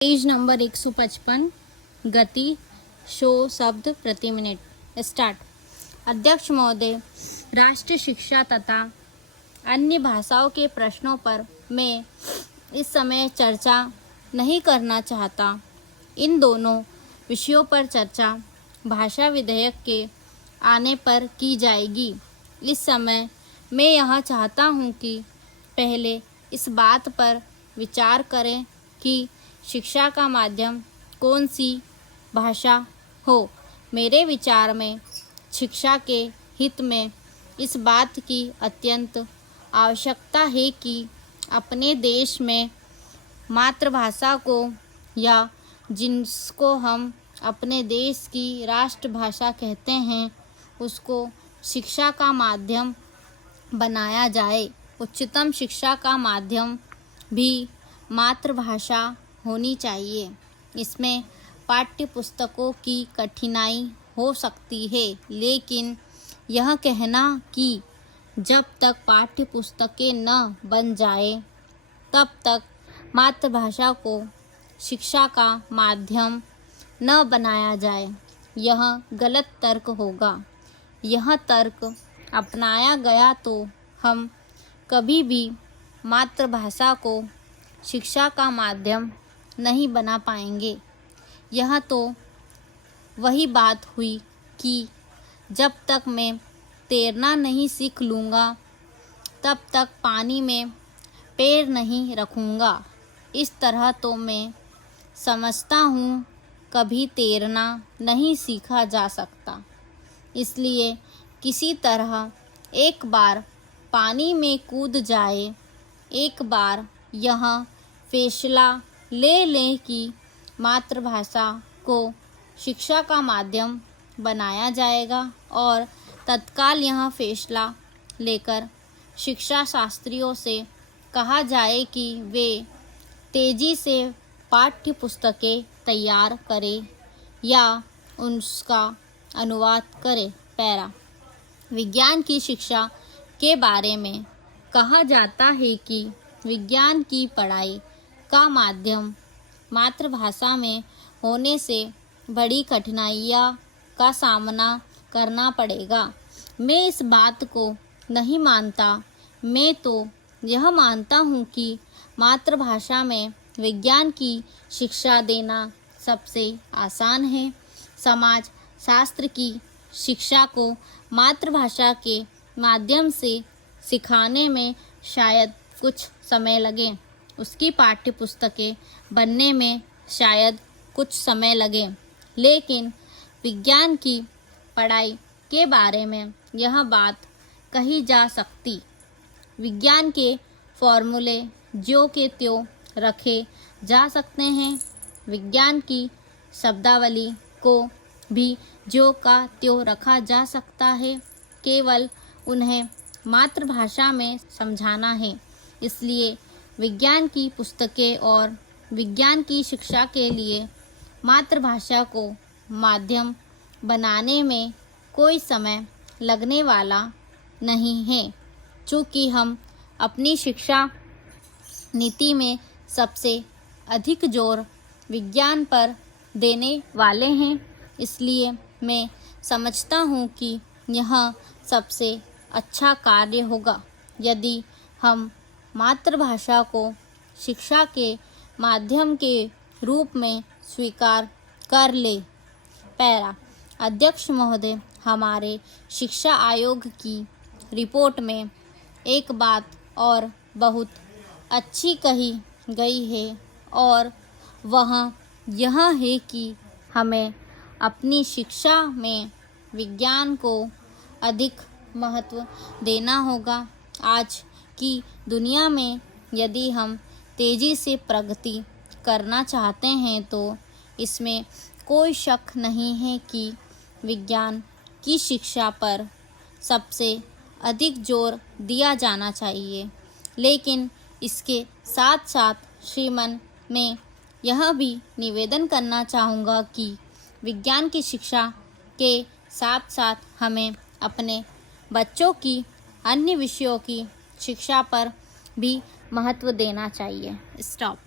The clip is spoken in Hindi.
पेज नंबर 155 गति शो शब्द प्रति मिनट स्टार्ट। अध्यक्ष महोदय, राष्ट्रीय शिक्षा तथा अन्य भाषाओं के प्रश्नों पर मैं इस समय चर्चा नहीं करना चाहता। इन दोनों विषयों पर चर्चा भाषा विधेयक के आने पर की जाएगी। इस समय मैं यह चाहता हूँ कि पहले इस बात पर विचार करें कि शिक्षा का माध्यम कौन सी भाषा हो। मेरे विचार में शिक्षा के हित में इस बात की अत्यंत आवश्यकता है कि अपने देश में मातृभाषा को या जिसको हम अपने देश की राष्ट्रभाषा कहते हैं उसको शिक्षा का माध्यम बनाया जाए। उच्चतम शिक्षा का माध्यम भी मातृभाषा होनी चाहिए। इसमें पाठ्य पुस्तकों की कठिनाई हो सकती है, लेकिन यह कहना कि जब तक पाठ्य पुस्तकें न बन जाए तब तक मातृभाषा को शिक्षा का माध्यम न बनाया जाए, यह गलत तर्क होगा। यह तर्क अपनाया गया तो हम कभी भी मातृभाषा को शिक्षा का माध्यम नहीं बना पाएंगे। यह तो वही बात हुई कि जब तक मैं तैरना नहीं सीख लूँगा तब तक पानी में पैर नहीं रखूँगा। इस तरह तो मैं समझता हूँ कभी तैरना नहीं सीखा जा सकता। इसलिए किसी तरह एक बार पानी में कूद जाए, एक बार यह फैसला ले लें कि मातृभाषा को शिक्षा का माध्यम बनाया जाएगा और तत्काल यह फैसला लेकर शिक्षा शास्त्रियों से कहा जाए कि वे तेज़ी से पाठ्य पुस्तकें तैयार करें या उसका अनुवाद करें। पैरा विज्ञान की शिक्षा के बारे में कहा जाता है कि विज्ञान की पढ़ाई का माध्यम मातृभाषा में होने से बड़ी कठिनाइयों का सामना करना पड़ेगा। मैं इस बात को नहीं मानता। मैं तो यह मानता हूँ कि मातृभाषा में विज्ञान की शिक्षा देना सबसे आसान है। समाज शास्त्र की शिक्षा को मातृभाषा के माध्यम से सिखाने में शायद कुछ समय लगे, उसकी पाठ्य पुस्तकें बनने में शायद कुछ समय लगे, लेकिन विज्ञान की पढ़ाई के बारे में यह बात कही जा सकती। विज्ञान के फॉर्मूले ज्यों के त्यों रखे जा सकते हैं। विज्ञान की शब्दावली को भी ज्यों का त्यों रखा जा सकता है, केवल उन्हें मातृभाषा में समझाना है। इसलिए विज्ञान की पुस्तकें और विज्ञान की शिक्षा के लिए मातृभाषा को माध्यम बनाने में कोई समय लगने वाला नहीं है। चूँकि हम अपनी शिक्षा नीति में सबसे अधिक जोर विज्ञान पर देने वाले हैं, इसलिए मैं समझता हूँ कि यह सबसे अच्छा कार्य होगा यदि हम मातृभाषा को शिक्षा के माध्यम के रूप में स्वीकार कर ले। पैरा अध्यक्ष महोदय, हमारे शिक्षा आयोग की रिपोर्ट में एक बात और बहुत अच्छी कही गई है और वह यह है कि हमें अपनी शिक्षा में विज्ञान को अधिक महत्व देना होगा। आज की दुनिया में यदि हम तेज़ी से प्रगति करना चाहते हैं तो इसमें कोई शक नहीं है कि विज्ञान की शिक्षा पर सबसे अधिक जोर दिया जाना चाहिए। लेकिन इसके साथ साथ श्रीमान मैं यह भी निवेदन करना चाहूँगा कि विज्ञान की शिक्षा के साथ साथ हमें अपने बच्चों की अन्य विषयों की शिक्षा पर भी महत्व देना चाहिए। स्टॉप।